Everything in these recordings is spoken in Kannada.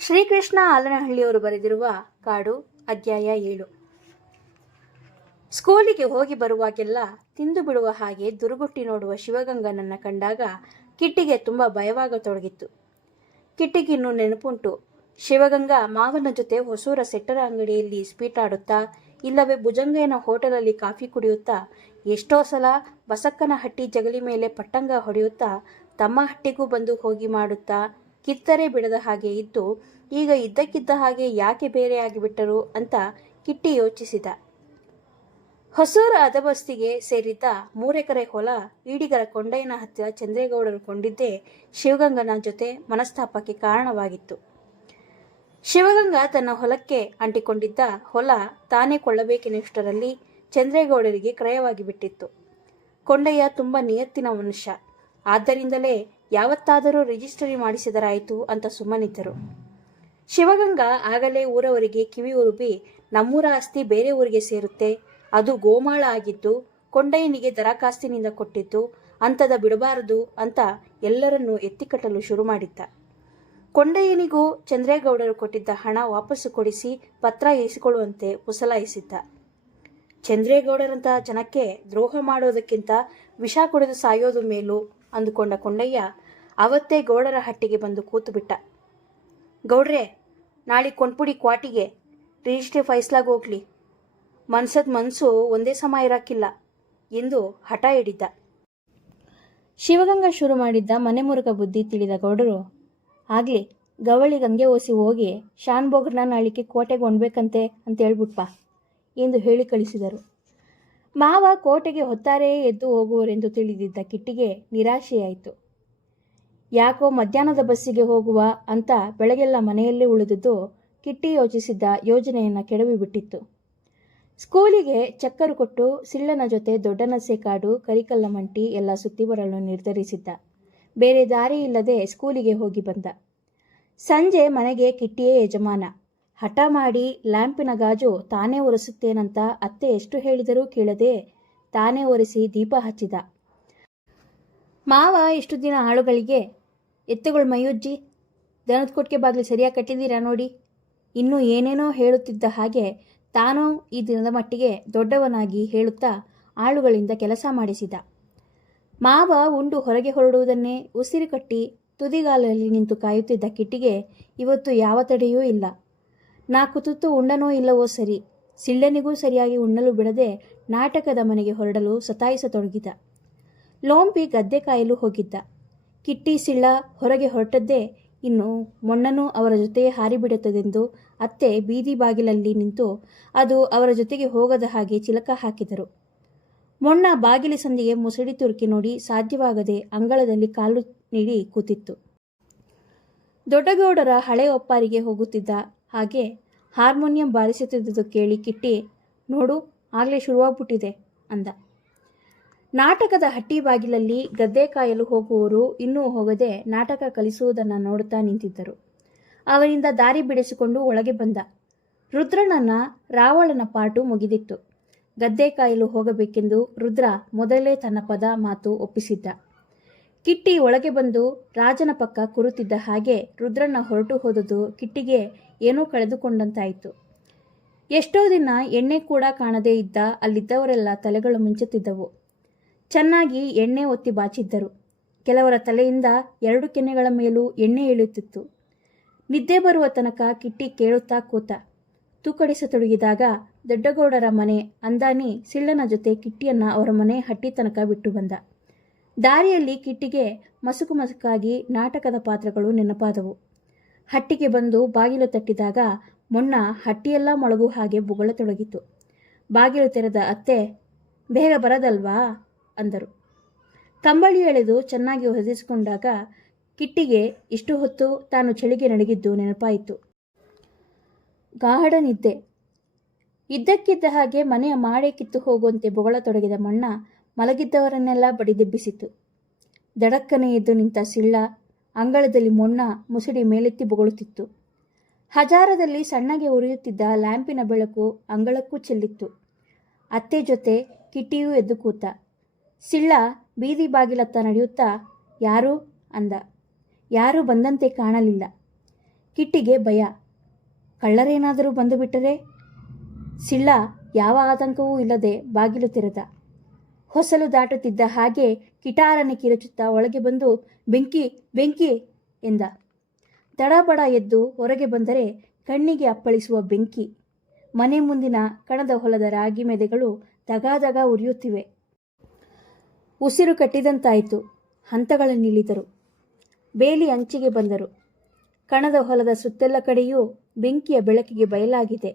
ಶ್ರೀಕೃಷ್ಣ ಆಲನಹಳ್ಳಿಯವರು ಬರೆದಿರುವ ಕಾಡು ಅಧ್ಯಾಯ ಏಳು. ಸ್ಕೂಲಿಗೆ ಹೋಗಿ ಬರುವಾಗೆಲ್ಲ ತಿಂದು ಬಿಡುವ ಹಾಗೆ ದುರುಗುಟ್ಟಿ ನೋಡುವ ಶಿವಗಂಗನನ್ನು ಕಂಡಾಗ ಕಿಟ್ಟಿಗೆ ತುಂಬ ಭಯವಾಗತೊಡಗಿತ್ತು. ಕಿಟ್ಟಿಗಿನ್ನೂ ನೆನಪುಂಟು. ಶಿವಗಂಗ ಮಾವನ ಜೊತೆ ಹೊಸೂರ ಸೆಟ್ಟರ ಅಂಗಡಿಯಲ್ಲಿ ಸ್ವೀಟ್ ಆಡುತ್ತಾ ಇಲ್ಲವೇ ಭುಜಂಗಯ್ಯನ ಹೋಟೆಲಲ್ಲಿ ಕಾಫಿ ಕುಡಿಯುತ್ತಾ, ಎಷ್ಟೋ ಸಲ ಬಸಕ್ಕನ ಹಟ್ಟಿ ಜಗಲಿ ಮೇಲೆ ಪಟ್ಟಂಗ ಹೊಡೆಯುತ್ತಾ, ತಮ್ಮ ಹಟ್ಟಿಗೂ ಬಂದು ಹೋಗಿ ಮಾಡುತ್ತಾ ಕಿತ್ತರೆ ಬಿಡದ ಹಾಗೆ ಇದ್ದು, ಈಗ ಇದ್ದಕ್ಕಿದ್ದ ಹಾಗೆ ಯಾಕೆ ಬೇರೆಯಾಗಿಬಿಟ್ಟರು ಅಂತ ಕಿಟ್ಟಿ ಯೋಚಿಸಿದ. ಹೊಸೂರ ಅದಬಸ್ತಿಗೆ ಸೇರಿದ್ದ ಮೂರೆಕರೆ ಹೊಲ, ಈಡಿಗರ ಕೊಂಡಯ್ಯನ ಹತ್ತಿರ ಚಂದ್ರೇಗೌಡರು ಕೊಂಡಿದ್ದೇ ಶಿವಗಂಗನ ಜೊತೆ ಮನಸ್ತಾಪಕ್ಕೆ ಕಾರಣವಾಗಿತ್ತು. ಶಿವಗಂಗ ತನ್ನ ಹೊಲಕ್ಕೆ ಅಂಟಿಕೊಂಡಿದ್ದ ಹೊಲ ತಾನೇ ಕೊಳ್ಳಬೇಕೆನ್ನುವಷ್ಟರಲ್ಲಿ ಚಂದ್ರೇಗೌಡರಿಗೆ ಕ್ರಯವಾಗಿ ಬಿಟ್ಟಿತ್ತು. ಕೊಂಡಯ್ಯ ತುಂಬ ನಿಯತ್ತಿನ ಮನುಷ್ಯ. ಆದ್ದರಿಂದಲೇ ಯಾವತ್ತಾದರೂ ರಿಜಿಸ್ಟರಿ ಮಾಡಿಸಿದರಾಯಿತು ಅಂತ ಸುಮ್ಮನಿದ್ದರು. ಶಿವಗಂಗಾ ಆಗಲೇ ಊರವರಿಗೆ ಕಿವಿ ಉರುಬಿ, ನಮ್ಮೂರ ಆಸ್ತಿ ಬೇರೆ ಊರಿಗೆ ಸೇರುತ್ತೆ, ಅದು ಗೋಮಾಳ ಆಗಿದ್ದು, ಕೊಂಡಯ್ಯನಿಗೆ ದರಖಾಸ್ತಿನಿಂದ ಕೊಟ್ಟಿದ್ದು ಅಂಥದ ಬಿಡಬಾರದು ಅಂತ ಎಲ್ಲರನ್ನು ಎತ್ತಿಕಟ್ಟಲು ಶುರು ಮಾಡಿದ್ದ. ಕೊಂಡಯ್ಯನಿಗೂ ಚಂದ್ರೇಗೌಡರು ಕೊಟ್ಟಿದ್ದ ಹಣ ವಾಪಸ್ಸು ಕೊಡಿಸಿ ಪತ್ರ ಇರಿಸಿಕೊಳ್ಳುವಂತೆ ಪುಸಲಾಯಿಸಿದ್ದ. ಚಂದ್ರೇಗೌಡರಂತಹ ಜನಕ್ಕೆ ದ್ರೋಹ ಮಾಡೋದಕ್ಕಿಂತ ವಿಷ ಕುಡಿದು ಸಾಯೋದು ಮೇಲು ಅಂದುಕೊಂಡ ಕೊಂಡಯ್ಯ ಅವತ್ತೇ ಗೌಡರ ಹಟ್ಟಿಗೆ ಬಂದು ಕೂತು ಬಿಟ್ಟ. ಗೌಡ್ರೆ, ನಾಳೆ ಕೊಂಡ್ಪುಡಿ ಕ್ವಾಟಿಗೆ ರಿಜಿಸ್ಟ್ರಿ ಫೈಸಲಾಗ ಹೋಗ್ಲಿ. ಮನ್ಸದ ಮನಸ್ಸು ಒಂದೇ ಸಮ ಇರಾಕಿಲ್ಲ ಎಂದು ಹಠ ಹಿಡಿದ್ದ. ಶಿವಗಂಗ ಶುರು ಮಾಡಿದ್ದ ಮನೆ ಮುರುಗ ಬುದ್ಧಿ ತಿಳಿದ ಗೌಡರು, ಆಗ್ಲಿ ಗವಳಿ ಗಂಗೆ ಓಸಿ ಹೋಗಿ ಶಾನ್ ಬೋಗ್ರನ್ನ ನಾಳಿಕೆ ಕೋಟೆಗೆ ಒಣಬೇಕಂತೆ ಅಂತ ಹೇಳ್ಬಿಟ್ಪ ಎಂದು ಹೇಳಿ ಕಳಿಸಿದರು. ಮಾವ ಕೋಟೆಗೆ ಹೊತ್ತಾರೆಯೇ ಎದ್ದು ಹೋಗುವರೆಂದು ತಿಳಿದಿದ್ದ ಕಿಟ್ಟಿಗೆ ನಿರಾಶೆಯಾಯಿತು. ಯಾಕೋ ಮಧ್ಯಾಹ್ನದ ಬಸ್ಸಿಗೆ ಹೋಗುವ ಅಂತ ಬೆಳಗೆಲ್ಲ ಮನೆಯಲ್ಲೇ ಉಳಿದಿದ್ದು ಕಿಟ್ಟಿ ಯೋಚಿಸಿದ್ದ ಯೋಜನೆಯನ್ನು ಕೆಡವಿಬಿಟ್ಟಿತ್ತು ಸ್ಕೂಲಿಗೆ ಚಕ್ಕರು ಕೊಟ್ಟು ಸಿಳ್ಳನ ಜೊತೆ ದೊಡ್ಡನಸೆ ಕಾಡು ಕರಿಕಲ್ಲಮಂಟಿ ಎಲ್ಲ ಸುತ್ತಿ ಬರಲು ನಿರ್ಧರಿಸಿದ್ದ. ಬೇರೆ ದಾರಿ ಇಲ್ಲದೆ ಸ್ಕೂಲಿಗೆ ಹೋಗಿ ಬಂದ. ಸಂಜೆ ಮನೆಗೆ ಕಿಟ್ಟಿಯೇ ಯಜಮಾನ. ಹಠ ಮಾಡಿ ಲ್ಯಾಂಪಿನ ಗಾಜು ತಾನೇ ಒರೆಸುತ್ತೇನಂತ ಅತ್ತೆ ಎಷ್ಟು ಹೇಳಿದರೂ ಕೇಳದೆ ತಾನೇ ಒರೆಸಿ ದೀಪ ಹಚ್ಚಿದ. ಮಾವ ಇಷ್ಟು ದಿನ ಆಳುಗಳಿಗೆ ಎತ್ತುಗಳು ಮಯೂಜ್ಜಿ ದನದ ಕೊಟ್ಟಿಗೆ ಬಾಗಿಲು ಸರಿಯಾಗಿ ಕಟ್ಟಿದ್ದೀರಾ ನೋಡಿ. ಇನ್ನೂ ಏನೇನೋ ಹೇಳುತ್ತಿದ್ದ ಹಾಗೆ ತಾನೂ ಈ ದಿನದ ಮಟ್ಟಿಗೆ ದೊಡ್ಡವನಾಗಿ ಹೇಳುತ್ತಾ ಆಳುಗಳಿಂದ ಕೆಲಸ ಮಾಡಿಸಿದ. ಮಾವ ಉಂಡು ಹೊರಗೆ ಹೊರಡುವುದನ್ನೇ ಉಸಿರು ಕಟ್ಟಿ ತುದಿಗಾಲಲ್ಲಿ ನಿಂತು ಕಾಯುತ್ತಿದ್ದ ಕಿಟ್ಟಿಗೆ ಇವತ್ತು ಯಾವ ತಡೆಯೂ ಇಲ್ಲ. ನಾಲ್ಕು ತುತ್ತು ಉಣ್ಣನೋ ಇಲ್ಲವೋ ಸರಿ, ಸಿಳ್ಳನಿಗೂ ಸರಿಯಾಗಿ ಉಣ್ಣಲು ಬಿಡದೆ ನಾಟಕದ ಮನೆಗೆ ಹೊರಡಲು ಸತಾಯಿಸತೊಡಗಿದ. ಲೋಂಪಿ ಗದ್ದೆ ಕಾಯಲು ಹೋಗಿದ್ದ. ಕಿಟ್ಟಿ ಸಿಳ್ಳ ಹೊರಗೆ ಹೊರಟದ್ದೇ ಇನ್ನು ಮೊಣ್ಣನೂ ಅವರ ಜೊತೆಯೇ ಹಾರಿಬಿಡುತ್ತದೆಂದು ಅತ್ತೆ ಬೀದಿ ಬಾಗಿಲಲ್ಲಿ ನಿಂತು ಅದು ಅವರ ಜೊತೆಗೆ ಹೋಗದ ಹಾಗೆ ಚಿಲಕ ಹಾಕಿದರು. ಮೊಣ್ಣ ಬಾಗಿಲ ಸಂದಿಗೆ ಮುಸುಡಿ ತುರುಕಿ ನೋಡಿ ಸಾಧ್ಯವಾಗದೆ ಅಂಗಳದಲ್ಲಿ ಕಾಲು ನೀಡಿ ಕೂತಿತ್ತು. ದೊಡ್ಡಗೌಡರ ಹಳೆ ಒಪ್ಪಾರಿಗೆ ಹೋಗುತ್ತಿದ್ದ ಹಾಗೆ ಹಾರ್ಮೋನಿಯಂ ಬಾರಿಸುತ್ತಿದ್ದುದು ಕೇಳಿ ಕಿಟ್ಟಿ, ನೋಡು ಆಗಲೇ ಶುರುವಾಗ್ಬಿಟ್ಟಿದೆ ಅಂದ. ನಾಟಕದ ಹಟ್ಟಿ ಬಾಗಿಲಲ್ಲಿ ಗದ್ದೆ ಕಾಯಲು ಹೋಗುವವರು ಇನ್ನೂ ಹೋಗದೆ ನಾಟಕ ಕಲಿಸುವುದನ್ನು ನೋಡುತ್ತಾ ನಿಂತಿದ್ದರು. ಅವರಿಂದ ದಾರಿ ಬಿಡಿಸಿಕೊಂಡು ಒಳಗೆ ಬಂದ. ರುದ್ರನನ್ನ ರಾವಳನ ಪಾಟು ಮುಗಿದಿತ್ತು. ಗದ್ದೆ ಕಾಯಲು ಹೋಗಬೇಕೆಂದು ರುದ್ರ ಮೊದಲೇ ತನ್ನ ಪದ ಮಾತು ಒಪ್ಪಿಸಿದ್ದ. ಕಿಟ್ಟಿ ಒಳಗೆ ಬಂದು ರಾಜನ ಪಕ್ಕ ಕುರುತಿದ್ದ ಹಾಗೆ ರುದ್ರನ ಹೊರಟು ಹೋದದು ಕಿಟ್ಟಿಗೆ ಏನೂ ಕಳೆದುಕೊಂಡಂತಾಯಿತು. ಎಷ್ಟೋ ದಿನ ಎಣ್ಣೆ ಕೂಡ ಕಾಣದೇ ಇದ್ದ ಅಲ್ಲಿದ್ದವರೆಲ್ಲ ತಲೆಗಳು ಮಿಂಚುತ್ತಿದ್ದವು. ಚೆನ್ನಾಗಿ ಎಣ್ಣೆ ಒತ್ತಿ ಬಾಚಿದ್ದರು. ಕೆಲವರ ತಲೆಯಿಂದ ಎರಡು ಕೆನೆಗಳ ಮೇಲೂ ಎಣ್ಣೆ ಇಳಿಯುತ್ತಿತ್ತು. ನಿದ್ದೆ ಬರುವ ತನಕ ಕಿಟ್ಟಿ ಕೇಳುತ್ತಾ ಕೂತ. ತೂಕಡಿಸತೊಡಗಿದಾಗ ದೊಡ್ಡಗೌಡರ ಮನೆ ಅಂದಾನಿ ಸಿಳ್ಳನ ಜೊತೆ ಕಿಟ್ಟಿಯನ್ನ ಅವರ ಮನೆ ಹಟ್ಟಿ ತನಕ ಬಿಟ್ಟು ಬಂದ. ದಾರಿಯಲ್ಲಿ ಕಿಟ್ಟಿಗೆ ಮಸುಕು ಮಸುಕಾಗಿ ನಾಟಕದ ಪಾತ್ರಗಳು ನೆನಪಾದವು. ಹಟ್ಟಿಗೆ ಬಂದು ಬಾಗಿಲು ತಟ್ಟಿದಾಗ ಮೊಣ್ಣ ಹಟ್ಟಿಯೆಲ್ಲ ಮೊಳಗು ಹಾಗೆ ಬುಗಳತೊಡಗಿತು. ಬಾಗಿಲು ತೆರೆದ ಅತ್ತೆ, ಬೇಗ ಬರದಲ್ವಾ? ಅಂದರು. ಕಂಬಳಿ ಎಳೆದು ಚೆನ್ನಾಗಿ ಹೊದಿಸಿಕೊಂಡಾಗ ಕಿಟ್ಟಿಗೆ ಇಷ್ಟು ಹೊತ್ತು ತಾನು ಚಳಿಗೆ ನಡಗಿದ್ದು ನೆನಪಾಯಿತು. ಗಾಹಡನಿದ್ದೆ ನಿದ್ದೆ. ಇದ್ದಕ್ಕಿದ್ದ ಹಾಗೆ ಮನೆಯ ಮಾಡೆ ಕಿತ್ತು ಹೋಗುವಂತೆ ಬೊಗಳತೊಡಗಿದ ಮಣ್ಣ ಮಲಗಿದ್ದವರನ್ನೆಲ್ಲ ಬಡಿದೆಬ್ಬಿಸಿತು. ದಡಕ್ಕನೆ ಎದ್ದು ನಿಂತ ಸಿಳ್ಳ, ಅಂಗಳದಲ್ಲಿ ಮೊಣ್ಣ ಮುಸುಡಿ ಮೇಲೆತ್ತಿ ಬೊಗಳುತ್ತಿತ್ತು. ಹಜಾರದಲ್ಲಿ ಸಣ್ಣಗೆ ಉರಿಯುತ್ತಿದ್ದ ಲ್ಯಾಂಪಿನ ಬೆಳಕು ಅಂಗಳಕ್ಕೂ ಚೆಲ್ಲಿತ್ತು. ಅತ್ತೆ ಜೊತೆ ಕಿಟ್ಟಿಯೂ ಎದ್ದು ಕೂತ. ಸಿಳ್ಳ ಬೀದಿ ಬಾಗಿಲತ್ತ ನಡೆಯುತ್ತಾ ಯಾರು ಅಂದ. ಯಾರೂ ಬಂದಂತೆ ಕಾಣಲಿಲ್ಲ. ಕಿಟ್ಟಿಗೆ ಭಯ. ಕಳ್ಳರೇನಾದರೂ ಬಂದು ಬಿಟ್ಟರೆ? ಸಿಳ್ಳ ಯಾವ ಆತಂಕವೂ ಇಲ್ಲದೆ ಬಾಗಿಲು ತೆರೆದ. ಹೊಸಲು ದಾಟುತ್ತಿದ್ದ ಹಾಗೆ ಕಿಟಾರನೆ ಕಿರುಚುತ್ತಾ ಒಳಗೆ ಬಂದು, ಬೆಂಕಿ ಬೆಂಕಿ ಎಂದ. ತಡಬಡ ಎದ್ದು ಹೊರಗೆ ಬಂದರೆ ಕಣ್ಣಿಗೆ ಅಪ್ಪಳಿಸುವ ಬೆಂಕಿ. ಮನೆ ಮುಂದಿನ ಕಣದ ಹೊಲದ ರಾಗಿ ಮೆದೆಗಳು ದಗಾದಗ ಉರಿಯುತ್ತಿವೆ. ಉಸಿರು ಕಟ್ಟಿದಂತಾಯಿತು. ಹಂತಗಳನ್ನಿಳಿದರು ಬೇಲಿ ಅಂಚಿಗೆ ಬಂದರು. ಕಣದ ಹೊಲದ ಸುತ್ತೆಲ್ಲ ಕಡೆಯೂ ಬೆಂಕಿಯ ಬೆಳಕಿಗೆ ಬಯಲಾಗಿದೆ.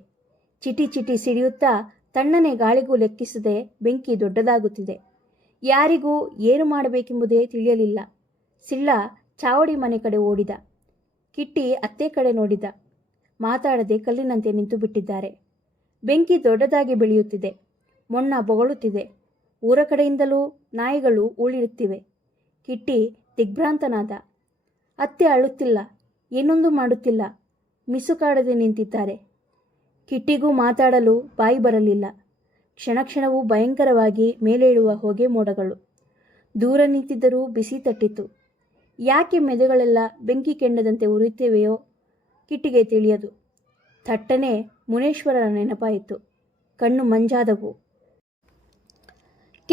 ಚಿಟಿ ಚಿಟಿ ಸಿಡಿಯುತ್ತಾ ತಣ್ಣನೆ ಗಾಳಿಗೂ ಲೆಕ್ಕಿಸದೆ ಬೆಂಕಿ ದೊಡ್ಡದಾಗುತ್ತಿದೆ. ಯಾರಿಗೂ ಏನು ಮಾಡಬೇಕೆಂಬುದೇ ತಿಳಿಯಲಿಲ್ಲ. ಸಿಳ್ಳ ಚಾವಡಿ ಮನೆ ಕಡೆ ಓಡಿದ. ಕಿಟ್ಟಿ ಅತ್ತೆ ಕಡೆ ನೋಡಿದ. ಮಾತಾಡದೆ ಕಲ್ಲಿನಂತೆ ನಿಂತು ಬಿಟ್ಟಿದ್ದಾರೆ ಬೆಂಕಿ ದೊಡ್ಡದಾಗಿ ಬೆಳೆಯುತ್ತಿದೆ. ಮೊಣ್ಣ ಬೊಗಳುತ್ತಿದೆ. ಊರ ಕಡೆಯಿಂದಲೂ ನಾಯಿಗಳು ಉಳಿಯುತ್ತಿವೆ ಕಿಟ್ಟಿ ದಿಗ್ಭ್ರಾಂತನಾದ. ಅತ್ತೆ ಅಳುತ್ತಿಲ್ಲ, ಏನೊಂದು ಮಾಡುತ್ತಿಲ್ಲ. ಮಿಸುಕಾಡದೆ ನಿಂತಿದ್ದಾರೆ. ಕಿಟ್ಟಿಗೂ ಮಾತಾಡಲು ಬಾಯಿ ಬರಲಿಲ್ಲ. ಕ್ಷಣ ಕ್ಷಣವೂ ಭಯಂಕರವಾಗಿ ಮೇಲೇಳುವ ಹೊಗೆ ಮೋಡಗಳು. ದೂರ ನಿಂತಿದ್ದರೂ ಬಿಸಿ ತಟ್ಟಿತು ಯಾಕೆ ಮೆದೆಗಳೆಲ್ಲ ಬೆಂಕಿ ಕೆಂಡದಂತೆ ಉರಿಯುತ್ತಿವೆಯೋ ಕಿಟ್ಟಿಗೆ ತಿಳಿಯದು. ಥಟ್ಟನೆ ಮುನೇಶ್ವರನ ನೆನಪಾಯಿತು. ಕಣ್ಣು ಮಂಜಾದವು.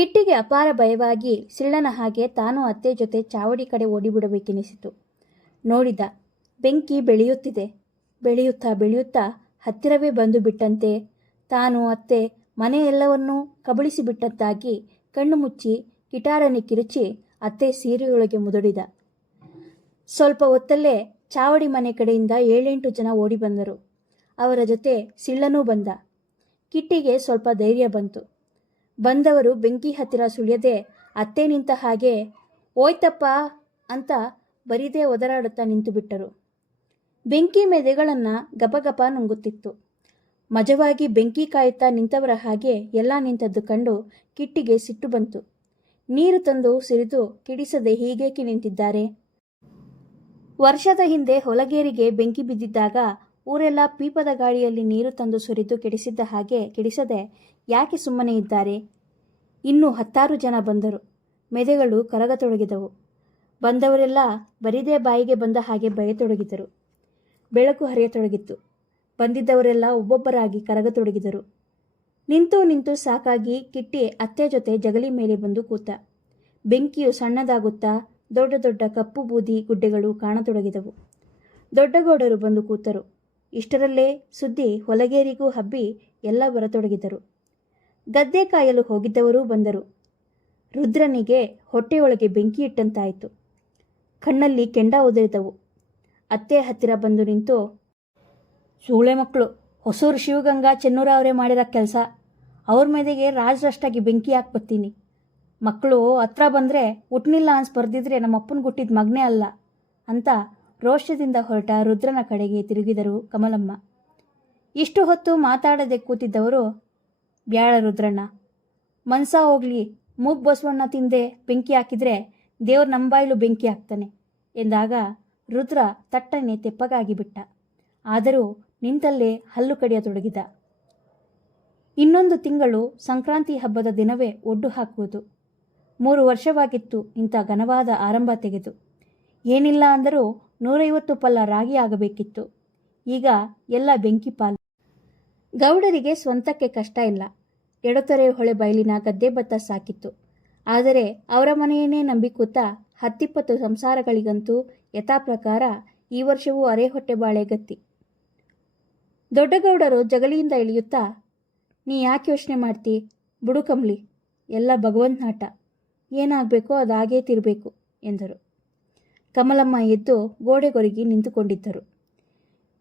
ಕಿಟ್ಟಿಗೆ ಅಪಾರ ಭಯವಾಗಿ ಸಿಳ್ಳನ ಹಾಗೆ ತಾನು ಅತ್ತೆ ಜೊತೆ ಚಾವಡಿ ಕಡೆ ಓಡಿಬಿಡಬೇಕೆನಿಸಿತು. ನೋಡಿದ, ಬೆಂಕಿ ಬೆಳೆಯುತ್ತಿದೆ. ಬೆಳೆಯುತ್ತಾ ಬೆಳೆಯುತ್ತಾ ಹತ್ತಿರವೇ ಬಂದು ಬಿಟ್ಟಂತೆ ತಾನು ಅತ್ತೆ ಮನೆಯೆಲ್ಲವನ್ನೂ ಕಬಳಿಸಿಬಿಟ್ಟಂತಾಗಿ ಕಣ್ಣು ಮುಚ್ಚಿ ಕಿಟಾರನ್ನು ಕಿರುಚಿ ಅತ್ತೆ ಸೀರೆಯೊಳಗೆ ಮುದುಡಿದ. ಸ್ವಲ್ಪ ಹೊತ್ತಲ್ಲೇ ಚಾವಡಿ ಮನೆ ಕಡೆಯಿಂದ ಏಳೆಂಟು ಜನ ಓಡಿ ಬಂದರು. ಅವರ ಜೊತೆ ಸಿಳ್ಳನೂ ಬಂದ. ಕಿಟ್ಟಿಗೆ ಸ್ವಲ್ಪ ಧೈರ್ಯ ಬಂತು. ಬಂದವರು ಬೆಂಕಿ ಹತ್ತಿರ ಸುಳಿಯದೆ, ಅತ್ತೆ ನಿಂತ ಹಾಗೆ ಓಯ್ತಪ್ಪ ಅಂತ ಬರಿದೇ ಒದರಾಡುತ್ತಾ ನಿಂತುಬಿಟ್ಟರು ಬೆಂಕಿ ಮೆದೆಗಳನ್ನು ಗಪಗಪ ನುಂಗುತ್ತಿತ್ತು. ಮಜವಾಗಿ ಬೆಂಕಿ ಕಾಯುತ್ತಾ ನಿಂತವರ ಹಾಗೆ ಎಲ್ಲ ನಿಂತದ್ದು ಕಂಡು ಕಿಟ್ಟಿಗೆ ಸಿಟ್ಟು ಬಂತು. ನೀರು ತಂದು ಸಿರಿದು ಕಿಡಿಸದೆ ಹೀಗೇಕೆ ನಿಂತಿದ್ದಾರೆ? ವರ್ಷದ ಹಿಂದೆ ಹೊಲಗೇರಿಗೆ ಬೆಂಕಿ ಬಿದ್ದಿದ್ದಾಗ ಊರೆಲ್ಲ ಪೀಪದ ಗಾಳಿಯಲ್ಲಿ ನೀರು ತಂದು ಸುರಿದು ಕೆಡಿಸಿದ್ದ ಹಾಗೆ ಕೆಡಿಸದೆ ಯಾಕೆ ಸುಮ್ಮನೆ ಇದ್ದಾರೆ? ಇನ್ನೂ ಹತ್ತಾರು ಜನ ಬಂದರು. ಮೆದೆಗಳು ಕರಗತೊಡಗಿದವು. ಬಂದವರೆಲ್ಲ ಬರಿದೇ ಬಾಯಿಗೆ ಬಂದ ಹಾಗೆ ಬಯತೊಡಗಿದರು. ಬೆಳಕು ಹರಿಯತೊಡಗಿತ್ತು. ಬಂದಿದ್ದವರೆಲ್ಲ ಒಬ್ಬೊಬ್ಬರಾಗಿ ಕರಗತೊಡಗಿದರು. ನಿಂತು ನಿಂತು ಸಾಕಾಗಿ ಕಿಟ್ಟಿ ಅತ್ತೆ ಜೊತೆ ಜಗಲಿ ಮೇಲೆ ಬಂದು ಕೂತ. ಬೆಂಕಿಯು ಸಣ್ಣದಾಗುತ್ತಾ ದೊಡ್ಡ ದೊಡ್ಡ ಕಪ್ಪು ಬೂದಿ ಗುಡ್ಡೆಗಳು ಕಾಣತೊಡಗಿದವು. ದೊಡ್ಡಗೌಡರು ಬಂದು ಕೂತರು. ಇಷ್ಟರಲ್ಲೇ ಸುದ್ದಿ ಹೊಲಗೇರಿಗೂ ಹಬ್ಬಿ ಎಲ್ಲ ಬರತೊಡಗಿದರು. ಗದ್ದೆ ಕಾಯಲು ಹೋಗಿದ್ದವರೂ ಬಂದರು. ರುದ್ರನಿಗೆ ಹೊಟ್ಟೆಯೊಳಗೆ ಬೆಂಕಿ ಇಟ್ಟಂತಾಯಿತು. ಕಣ್ಣಲ್ಲಿ ಕೆಂಡ ಉದುರಿದವು. ಅತ್ತೆ ಹತ್ತಿರ ಬಂದು ನಿಂತು, ಸೂಳೆ ಮಕ್ಕಳು ಹೊಸೂರು ಶಿವಗಂಗಾ ಚೆನ್ನೂರ ಅವರೇ ಮಾಡಿರೋ ಕೆಲಸ. ಅವ್ರ ಮೇದೆಗೆ ರಾಜರಷ್ಟಾಗಿ ಬೆಂಕಿ ಹಾಕ್ಬತ್ತೀನಿ ಮಕ್ಕಳು ಹತ್ರ ಬಂದರೆ ಹುಟ್ನಿಲ್ಲ ಅನ್ಸ್ ಬರ್ದಿದ್ರೆ ನಮ್ಮ ಅಪ್ಪನ ಹುಟ್ಟಿದ ಮಗನೇ ಅಲ್ಲ ಅಂತ ರೋಷದಿಂದ ಹೊರಟ ರುದ್ರನ ಕಡೆಗೆ ತಿರುಗಿದರು ಕಮಲಮ್ಮ. ಇಷ್ಟು ಹೊತ್ತು ಮಾತಾಡದೆ ಕೂತಿದ್ದವರು ಬ್ಯಾಳ ರುದ್ರಣ್ಣ. ಮನ್ಸ ಹೋಗ್ಲಿ, ಮೂಗ್ ಬಸವಣ್ಣ ತಿಂದೆ ಬೆಂಕಿ ಹಾಕಿದ್ರೆ ದೇವ್ರ ನಂಬಾಯ್ಲು ಬೆಂಕಿ ಹಾಕ್ತಾನೆ ಎಂದಾಗ ರುದ್ರ ತಟ್ಟನೆ ತೆಪ್ಪಗಾಗಿ ಬಿಟ್ಟ. ಆದರೂ ನಿಂತಲ್ಲೇ ಹಲ್ಲು ಕಡಿಯತೊಡಗಿದ. ಇನ್ನೊಂದು ತಿಂಗಳು ಸಂಕ್ರಾಂತಿ ಹಬ್ಬದ ದಿನವೇ ಒಡ್ಡು ಹಾಕುವುದು. ಮೂರು ವರ್ಷವಾಗಿತ್ತು ಇಂಥ ಘನವಾದ ಆರಂಭ ತೆಗೆದು. ಏನಿಲ್ಲ ಅಂದರೂ ನೂರೈವತ್ತು ಪಲ್ಲ ರಾಗಿ ಆಗಬೇಕಿತ್ತು. ಈಗ ಎಲ್ಲ ಬೆಂಕಿ ಪಾಲು. ಗೌಡರಿಗೆ ಸ್ವಂತಕ್ಕೆ ಕಷ್ಟ ಇಲ್ಲ. ಎಡತೊರೆ ಹೊಳೆ ಬಯಲಿನ ಗದ್ದೆ ಭತ್ತ ಸಾಕಿತ್ತು. ಆದರೆ ಅವರ ಮನೆಯನ್ನೇ ನಂಬಿ ಕೂತ ಹತ್ತಿಪ್ಪತ್ತು ಸಂಸಾರಗಳಿಗಂತೂ ಯಥಾಪ್ರಕಾರ ಈ ವರ್ಷವೂ ಅರೆ ಹೊಟ್ಟೆ ಬಾಳೆ ಗತ್ತಿ. ದೊಡ್ಡಗೌಡರು ಜಗಲಿಯಿಂದ ಇಳಿಯುತ್ತಾ, ನೀ ಯಾಕೆ ಯೋಚನೆ ಮಾಡ್ತಿ? ಬುಡು ಎಲ್ಲ ಎಲ್ಲ ಭಗವಂತನಾಟ. ಏನಾಗಬೇಕೋ ಅದಾಗೇ ತಿರಬೇಕು, ಎಂದರು. ಕಮಲಮ್ಮ ಎದ್ದು ಗೋಡೆಗೊರಗಿ ನಿಂತುಕೊಂಡಿದ್ದರು.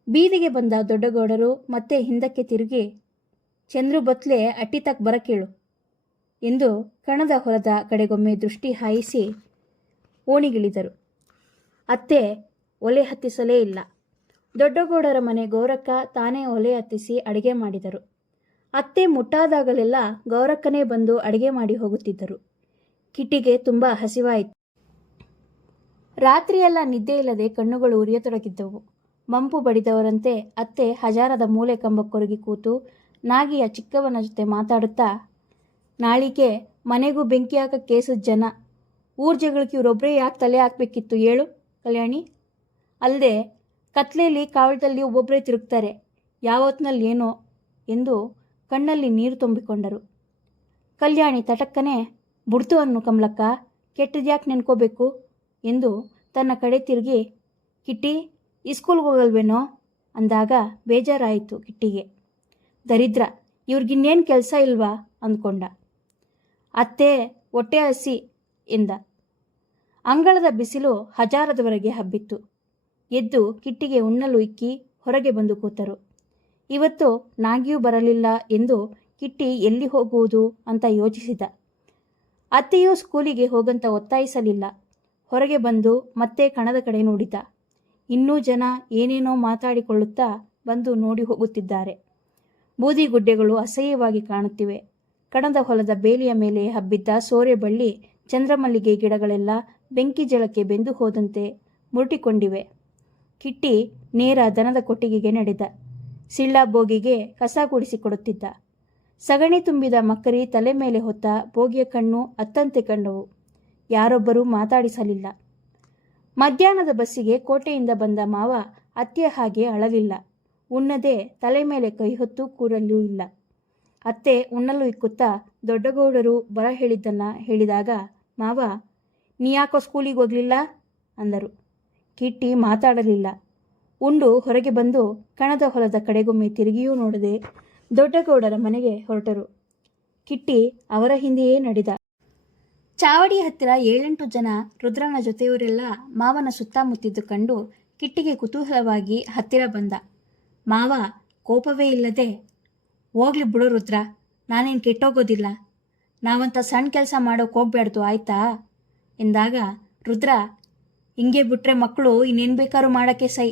ಬೀದಿಗೆ ಬಂದ ದೊಡ್ಡಗೌಡರು ಮತ್ತೆ ಹಿಂದಕ್ಕೆ ತಿರುಗಿ, ಚಂದ್ರು ಬತ್ಲೆ ಅಟ್ಟಿ ತಕ್ ಬರಕೇಳು ಎಂದು ಕಣದ ಹೊಲದ ಕಡೆಗೊಮ್ಮೆ ದೃಷ್ಟಿ ಹಾಯಿಸಿ ಓಣಿಗಿಳಿದರು. ಅತ್ತೆ, ಒಲೆ ಹತ್ತಿಸಲೇ ಇಲ್ಲ. ದೊಡ್ಡಗೌಡರ ಮನೆ ಗೌರಕ್ಕ ತಾನೇ ಒಲೆ ಹತ್ತಿಸಿ ಅಡುಗೆ ಮಾಡಿದರು. ಅತ್ತೆ ಮುಟ್ಟಾದಾಗಲೆಲ್ಲ ಗೌರಕ್ಕನೇ ಬಂದು ಅಡುಗೆ ಮಾಡಿ ಹೋಗುತ್ತಿದ್ದರು. ಕಿಟ್ಟಿಗೆ ತುಂಬ ಹಸಿವಾಯಿತು. ರಾತ್ರಿಯೆಲ್ಲ ನಿದ್ದೆ ಇಲ್ಲದೆ ಕಣ್ಣುಗಳು ಉರಿಯತೊಡಗಿದ್ದವು. ಮಂಪು ಬಡಿದವರಂತೆ ಅತ್ತೆ ಹಜಾರದ ಮೂಲೆ ಕಂಬಕ್ಕೊರಗಿ ಕೂತು ನಾಗಿಯ ಚಿಕ್ಕವನ ಜೊತೆ ಮಾತಾಡುತ್ತಾ, ನಾಳಿಗೆ ಮನೆಗೂ ಬೆಂಕಿ ಹಾಕ ಕೇಸು ಜನ. ಊರ್ ಜಗಳಕ್ಕೆ ಇವರೊಬ್ಬರೇ ಯಾಕೆ ತಲೆ ಹಾಕಬೇಕಿತ್ತು ಹೇಳು ಕಲ್ಯಾಣಿ? ಅಲ್ಲದೆ ಕತ್ಲೆಯಲ್ಲಿ ಕಾವಳದಲ್ಲಿ ಒಬ್ಬೊಬ್ಬರೇ ತಿರುಗ್ತಾರೆ ಯಾವತ್ತಿನಲ್ಲಿ ಏನೋ ಎಂದು ಕಣ್ಣಲ್ಲಿ ನೀರು ತುಂಬಿಕೊಂಡರು. ಕಲ್ಯಾಣಿ ತಟಕ್ಕನೆ ಬುಡ್ತು ಅನ್ನು ಕಮಲಕ್ಕ, ಕೆಟ್ಟದ್ಯಾಕೆ ನೆನ್ಕೋಬೇಕು? ಎಂದು ತನ್ನ ಕಡೆ ತಿರುಗಿ, ಕಿಟ್ಟಿ ಸ್ಕೂಲ್ಗೆ ಹೋಗಲ್ವೇನೋ? ಅಂದಾಗ ಬೇಜಾರಾಯಿತು ಕಿಟ್ಟಿಗೆ. ದರಿದ್ರ ಇವ್ರಿಗಿನ್ನೇನು ಕೆಲಸ ಇಲ್ವಾ? ಅಂದ್ಕೊಂಡ. ಅತ್ತೆ, ಹೊಟ್ಟೆ ಹಸಿ ಎಂದ. ಅಂಗಳದ ಬಿಸಿಲು ಹಜಾರದವರೆಗೆ ಹಬ್ಬಿತ್ತು. ಎದ್ದು ಕಿಟ್ಟಿಗೆ ಉಣ್ಣಲು ಇಕ್ಕಿ ಹೊರಗೆ ಬಂದು ಕೂತರು. ಇವತ್ತು ನಾಗಿಯೂ ಬರಲಿಲ್ಲ ಎಂದು ಕಿಟ್ಟಿ ಎಲ್ಲಿ ಹೋಗುವುದು? ಅಂತ ಯೋಚಿಸಿದ. ಅತ್ತೆಯೂ ಸ್ಕೂಲಿಗೆ ಹೋಗಂತ ಒತ್ತಾಯಿಸಲಿಲ್ಲ. ಹೊರಗೆ ಬಂದು ಮತ್ತೆ ಕಣದ ಕಡೆ ನೋಡಿದ. ಇನ್ನೂ ಜನ ಏನೇನೋ ಮಾತಾಡಿಕೊಳ್ಳುತ್ತಾ ಬಂದು ನೋಡಿ ಹೋಗುತ್ತಿದ್ದಾರೆ. ಬೂದಿಗುಡ್ಡೆಗಳು ಅಸಹ್ಯವಾಗಿ ಕಾಣುತ್ತಿವೆ. ಕಣದ ಹೊಲದ ಬೇಲಿಯ ಮೇಲೆ ಹಬ್ಬಿದ್ದ ಸೋರೆ ಬಳ್ಳಿ, ಚಂದ್ರಮಲ್ಲಿಗೆ ಗಿಡಗಳೆಲ್ಲ ಬೆಂಕಿ ಜಳಕ್ಕೆ ಬೆಂದು ಹೋದಂತೆ ಮುರುಟಿಕೊಂಡಿವೆ. ಕಿಟ್ಟಿ ನೇರ ದನದ ಕೊಟ್ಟಿಗೆಗೆ ನಡೆದ. ಸಿಳ್ಳ ಬೋಗಿಗೆ ಕಸ ಗುಡಿಸಿಕೊಡುತ್ತಿದ್ದ ಸಗಣಿ ತುಂಬಿದ ಮಕ್ಕರಿ ತಲೆ ಮೇಲೆ ಹೊತ್ತ ಬೋಗಿಯ ಕಣ್ಣು ಅತ್ತಂತೆ ಕಂಡವು. ಯಾರೊಬ್ಬರೂ ಮಾತಾಡಿಸಲಿಲ್ಲ. ಮಧ್ಯಾಹ್ನದ ಬಸ್ಸಿಗೆ ಕೋಟೆಯಿಂದ ಬಂದ ಮಾವ ಅತ್ತೆಯ ಹಾಗೆ ಅಳಲಿಲ್ಲ. ಉಣ್ಣದೆ ತಲೆ ಮೇಲೆ ಕೈ ಹೊತ್ತು ಕೂರಲೂ ಇಲ್ಲ. ಅತ್ತೆ ಉಣ್ಣಲು ಇಕ್ಕುತ್ತಾ ದೊಡ್ಡಗೌಡರು ಬರ ಹೇಳಿದ್ದನ್ನ ಹೇಳಿದಾಗ ಮಾವ, ನೀ ಯಾಕೋ ಸ್ಕೂಲಿಗೆ ಹೋಗಲಿಲ್ಲ? ಅಂದರು. ಕಿಟ್ಟಿ ಮಾತಾಡಲಿಲ್ಲ. ಉಂಡು ಹೊರಗೆ ಬಂದು ಕಣದ ಹೊಲದ ಕಡೆಗೊಮ್ಮೆ ತಿರುಗಿಯೂ ನೋಡದೆ ದೊಡ್ಡಗೌಡರ ಮನೆಗೆ ಹೊರಟರು. ಕಿಟ್ಟಿ ಅವರ ಹಿಂದೆಯೇ ನಡೆದ. ಚಾವಡಿ ಹತ್ತಿರ ಏಳೆಂಟು ಜನ ರುದ್ರನ ಜೊತೆಯವರೆಲ್ಲ ಮಾವನ ಸುತ್ತಮುತ್ತಿದ್ದು ಕಂಡು ಕಿಟ್ಟಿಗೆ ಕುತೂಹಲವಾಗಿ ಹತ್ತಿರ ಬಂದ. ಮಾವ, ಕೋಪವೇ ಇಲ್ಲದೆ, ಹೋಗ್ಲಿ ಬಿಡು ರುದ್ರ, ನಾನೇನು ಕೆಟ್ಟೋಗೋದಿಲ್ಲ. ನಾವಂತ ಸಣ್ಣ ಕೆಲಸ ಮಾಡೋಕೆ ಹೋಗ್ಬಾರ್ದು ಆಯ್ತಾ? ಎಂದಾಗ ರುದ್ರ, ಹಿಂಗೆ ಬಿಟ್ಟರೆ ಮಕ್ಕಳು ಇನ್ನೇನು ಬೇಕಾದ್ರೂ ಮಾಡೋಕ್ಕೆ ಸೈ.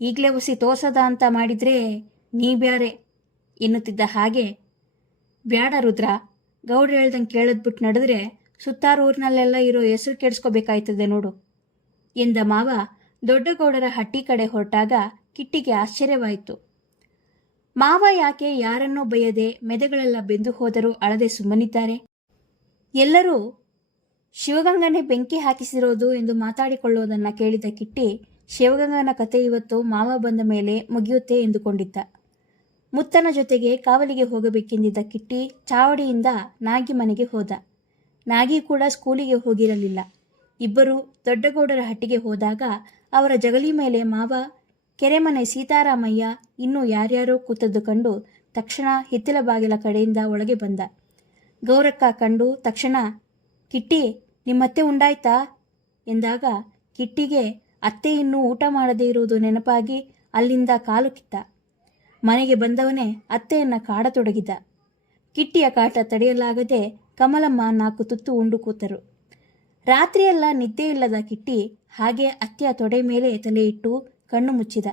ಈಗಲೇ ಒಸಿ ತೋರ್ಸದ ಅಂತ ಮಾಡಿದರೆ ನೀ ಬ್ಯಾರೆ ಎನ್ನುತ್ತಿದ್ದ ಹಾಗೆ. ಬ್ಯಾಡ ರುದ್ರ, ಗೌಡ್ರು ಹೇಳ್ದಂಗೆ ಕೇಳದ್ಬಿಟ್ಟು ನಡೆದ್ರೆ ಸುತ್ತಾರ ಊರಿನಲ್ಲೆಲ್ಲ ಇರೋ ಹೆಸರು ಕೆಡಿಸ್ಕೋಬೇಕಾಯ್ತದೆ ನೋಡು. ಎಂದ ಮಾವ ದೊಡ್ಡಗೌಡರ ಹಟ್ಟಿ ಕಡೆ ಹೊರಟಾಗ ಕಿಟ್ಟಿಗೆ ಆಶ್ಚರ್ಯವಾಯಿತು. ಮಾವ ಯಾಕೆ ಯಾರನ್ನೋ ಬಯ್ಯದೆ ಮೆದೆಗಳೆಲ್ಲ ಬೆಂದು ಹೋದರೂ ಅಳದೆ ಸುಮ್ಮನಿದ್ದಾರೆ? ಎಲ್ಲರೂ ಶಿವಗಂಗನೇ ಬೆಂಕಿ ಹಾಕಿಸಿರೋದು ಎಂದು ಮಾತಾಡಿಕೊಳ್ಳುವುದನ್ನು ಕೇಳಿದ ಕಿಟ್ಟಿ ಶಿವಗಂಗನ ಕತೆ ಇವತ್ತು ಮಾವ ಬಂದ ಮೇಲೆ ಮುಗಿಯುತ್ತೆ ಎಂದುಕೊಂಡಿದ್ದ. ಮುತ್ತನ ಜೊತೆಗೆ ಕಾವಲಿಗೆ ಹೋಗಬೇಕೆಂದಿದ್ದ ಕಿಟ್ಟಿ ಚಾವಡಿಯಿಂದ ನಾಗಿ ಮನೆಗೆ ಹೋದ. ನಾಗಿ ಕೂಡ ಸ್ಕೂಲಿಗೆ ಹೋಗಿರಲಿಲ್ಲ. ಇಬ್ಬರು ದೊಡ್ಡಗೌಡರ ಹಟ್ಟಿಗೆ ಹೋದಾಗ ಅವರ ಜಗಲಿ ಮೇಲೆ ಮಾವ, ಕೆರೆಮನೆ ಸೀತಾರಾಮಯ್ಯ ಇನ್ನೂ ಯಾರ್ಯಾರೋ ಕೂತದ್ದು ಕಂಡು ತಕ್ಷಣ ಹಿತ್ತಿಲ ಬಾಗಿಲ ಕಡೆಯಿಂದ ಒಳಗೆ ಬಂದ. ಗೌರಕ್ಕ ಕಂಡು ತಕ್ಷಣ, ಕಿಟ್ಟಿ, ನಿಮ್ಮತ್ತೆ ಉಂಡಾಯ್ತಾ? ಎಂದಾಗ ಕಿಟ್ಟಿಗೆ, ಅತ್ತೆ ಇನ್ನೂ ಊಟ ಮಾಡದೇ ಇರುವುದು ನೆನಪಾಗಿ ಅಲ್ಲಿಂದ ಕಾಲು ಕಿತ್ತ. ಮನೆಗೆ ಬಂದವನೇ ಅತ್ತೆಯನ್ನು ಕಾಡತೊಡಗಿದ. ಕಿಟ್ಟಿಯ ಕಾಟ ತಡೆಯಲಾಗದೆ ಕಮಲಮ್ಮ ನಾಲ್ಕು ತುತ್ತು ಉಂಡು ಕೂತರು. ರಾತ್ರಿಯೆಲ್ಲ ನಿದ್ದೆ ಇಲ್ಲದ ಕಿಟ್ಟಿ ಹಾಗೆ ಅತ್ತೆಯ ತೊಡೆ ಮೇಲೆ ತಲೆ ಇಟ್ಟು ಕಣ್ಣು ಮುಚ್ಚಿದ.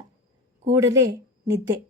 ಕೂಡಲೇ ನಿದ್ದೆ.